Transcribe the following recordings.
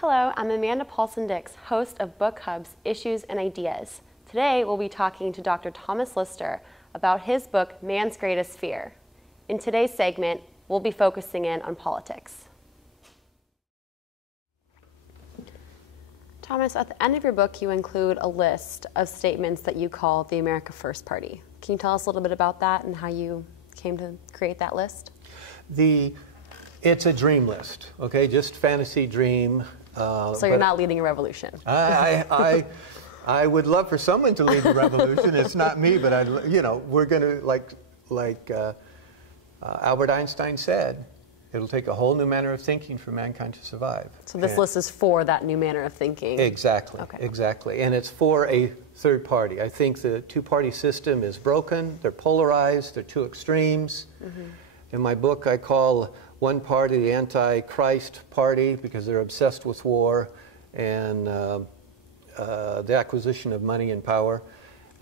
Hello, I'm Amanda Paulson-Dix, host of Book Hub's Issues and Ideas. Today we'll be talking to Dr. Thomas Lister about his book, Man's Greatest Fear. In today's segment, we'll be focusing in on politics. Thomas, at the end of your book, you include a list of statements that you call the America First Party. Can you tell us a little bit about that and how you came to create that list? It's a dream list, okay? Just fantasy dream. So you're not leading a revolution. I would love for someone to lead the revolution. It's not me, but we're going to like Albert Einstein said, it'll take a whole new manner of thinking for mankind to survive. So this list is for that new manner of thinking. Exactly. Okay. Exactly, and it's for a third party. I think the two-party system is broken. They're polarized. They're two extremes. Mm-hmm. In my book, I call one party the Antichrist Party because they're obsessed with war and the acquisition of money and power.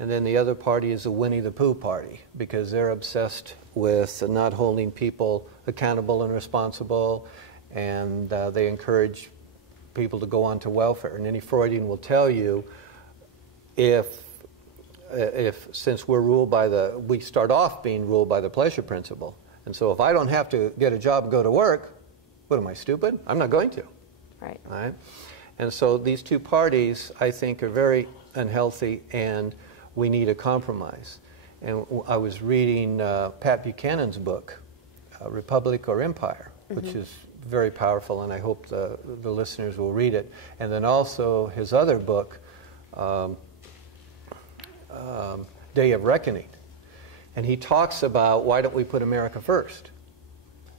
And then the other party is the Winnie the Pooh Party because they're obsessed with not holding people accountable and responsible, and they encourage people to go on to welfare. And any Freudian will tell you if since we're ruled by we start off being ruled by the pleasure principle. And so if I don't have to get a job and go to work, what am I, stupid? I'm not going to. Right. Right? And so these two parties, I think, are very unhealthy, and we need a compromise. And I was reading Pat Buchanan's book, Republic or Empire, which is very powerful, and I hope the listeners will read it. And then also his other book, Day of Reckoning. And he talks about why don't we put America first?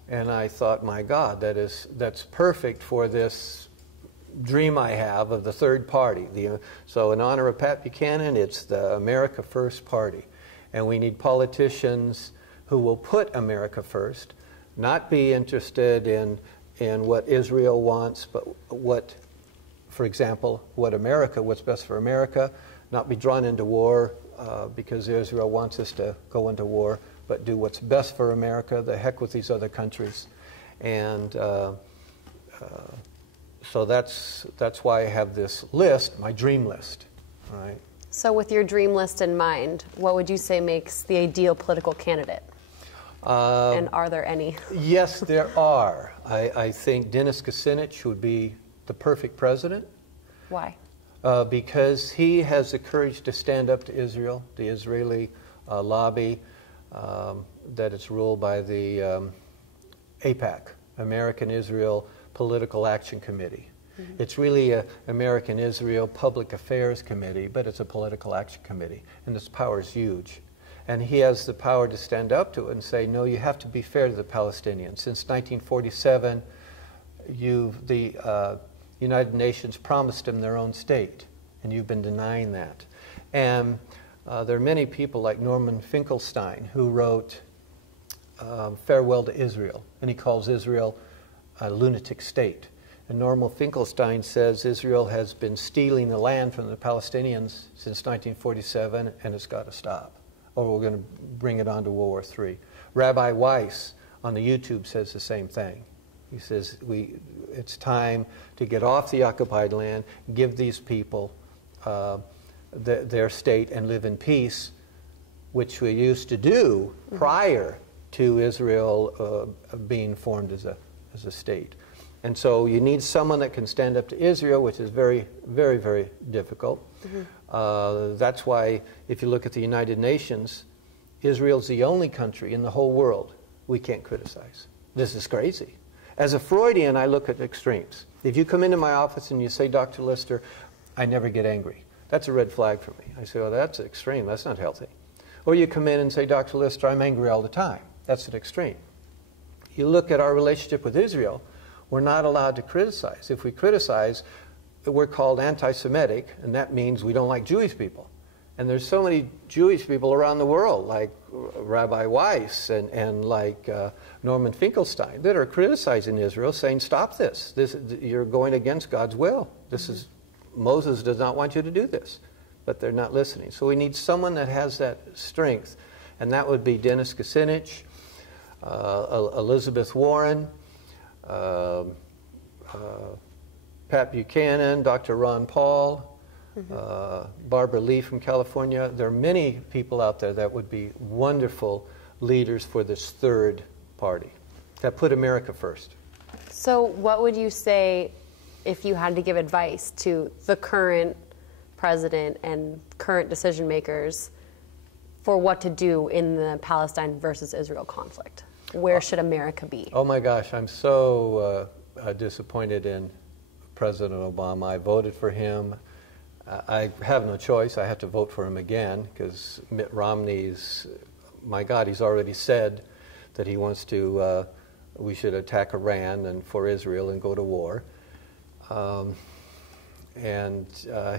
And I thought, my God, that's perfect for this dream I have of the third party. So in honor of Pat Buchanan, it's the America First Party. And we need politicians who will put America first, not be interested in what Israel wants, but for example, what's best for America, not be drawn into war because Israel wants us to go into war, but do what's best for America, the heck with these other countries. And so that's why I have this list, my dream list. All right. So with your dream list in mind, what would you say makes the ideal political candidate? And are there any? Yes, there are. I think Dennis Kucinich would be the perfect president. Why? Because he has the courage to stand up to Israel, the Israeli lobby, that it's ruled by the AIPAC, American Israel Political Action Committee. Mm-hmm. It's really an American Israel Public Affairs Committee, but it's a political action committee, and its power is huge. And he has the power to stand up to it and say, no, you have to be fair to the Palestinians. Since 1947, the United Nations promised them their own state, and you've been denying that. And there are many people like Norman Finkelstein who wrote Farewell to Israel, and he calls Israel a lunatic state. And Norman Finkelstein says Israel has been stealing the land from the Palestinians since 1947, and it's got to stop, or we're going to bring it on to World War III. Rabbi Weiss on the YouTube says the same thing. He says it's time to get off the occupied land, give these people their state, and live in peace, which we used to do prior to Israel being formed as a state. And so you need someone that can stand up to Israel, which is very, very, very difficult. Mm-hmm. That's why, if you look at the United Nations, Israel's the only country in the whole world we can't criticize. This is crazy. As a Freudian, I look at extremes. If you come into my office and you say, Dr. Lister, I never get angry, that's a red flag for me. I say, oh, that's extreme. That's not healthy. Or you come in and say, Dr. Lister, I'm angry all the time. That's an extreme. You look at our relationship with Israel, we're not allowed to criticize. If we criticize, we're called anti-Semitic, and that means we don't like Jewish people. And there's so many Jewish people around the world, like Rabbi Weiss and like Norman Finkelstein, that are criticizing Israel, saying, stop this. You're going against God's will. Moses does not want you to do this. But they're not listening. So we need someone that has that strength, and that would be Dennis Kucinich, Elizabeth Warren, Pat Buchanan, Dr. Ron Paul, Barbara Lee from California. There are many people out there that would be wonderful leaders for this third party that put America first. So what would you say if you had to give advice to the current president and current decision makers for what to do in the Palestine versus Israel conflict? Where should America be? Oh my gosh, I'm so disappointed in President Obama. I voted for him. I have no choice. I have to vote for him again because Mitt Romney's, my God, he's already said that he wants to, we should attack Iran and for Israel and go to war.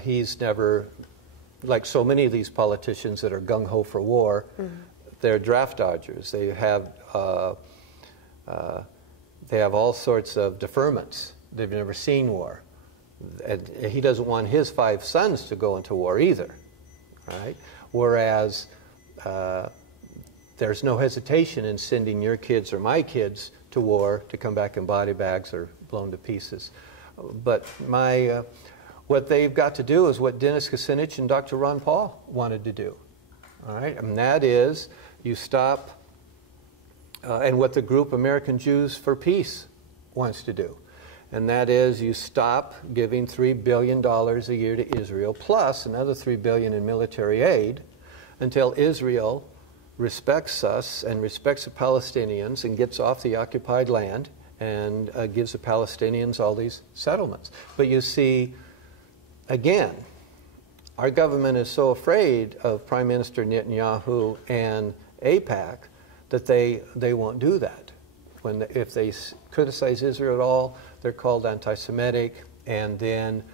He's never, like so many of these politicians that are gung-ho for war, they're draft dodgers. They have all sorts of deferments. They've never seen war. And he doesn't want his 5 sons to go into war either, right? Whereas there's no hesitation in sending your kids or my kids to war to come back in body bags or blown to pieces. But what they've got to do is what Dennis Kucinich and Dr. Ron Paul wanted to do, all right? And that is you stop, and what the group American Jews for Peace wants to do. And that is you stop giving $3 billion a year to Israel, plus another $3 billion in military aid, until Israel respects us and respects the Palestinians and gets off the occupied land and gives the Palestinians all these settlements. But you see, again, our government is so afraid of Prime Minister Netanyahu and AIPAC that they won't do that. If they criticize Israel at all, they're called anti-Semitic, and then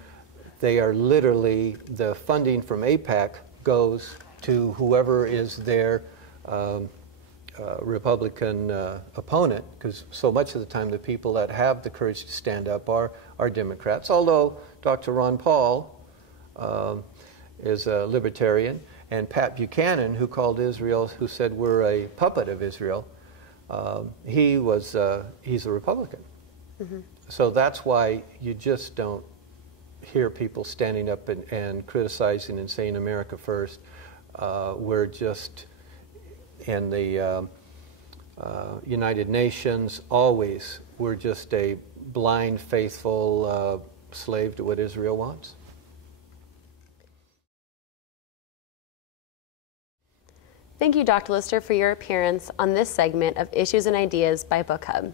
they are literally, the funding from AIPAC goes to whoever is their Republican opponent, because so much of the time the people that have the courage to stand up are Democrats, although Dr. Ron Paul is a libertarian, and Pat Buchanan, who called Israel, who said we're a puppet of Israel, he's a Republican. So that's why you just don't hear people standing up and criticizing and saying America first. We're just in the United Nations, always, we're just a blind, faithful slave to what Israel wants. Thank you, Dr. Lister, for your appearance on this segment of Issues and Ideas by Book Hub.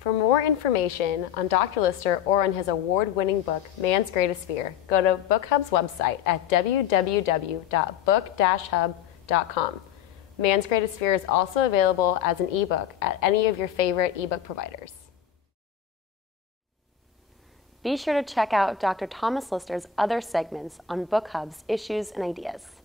For more information on Dr. Lister or on his award-winning book, Man's Greatest Fear, go to Book Hub's website at www.book-hub.com. Man's Greatest Fear is also available as an ebook at any of your favorite ebook providers. Be sure to check out Dr. Thomas Lister's other segments on Book Hub's Issues and Ideas.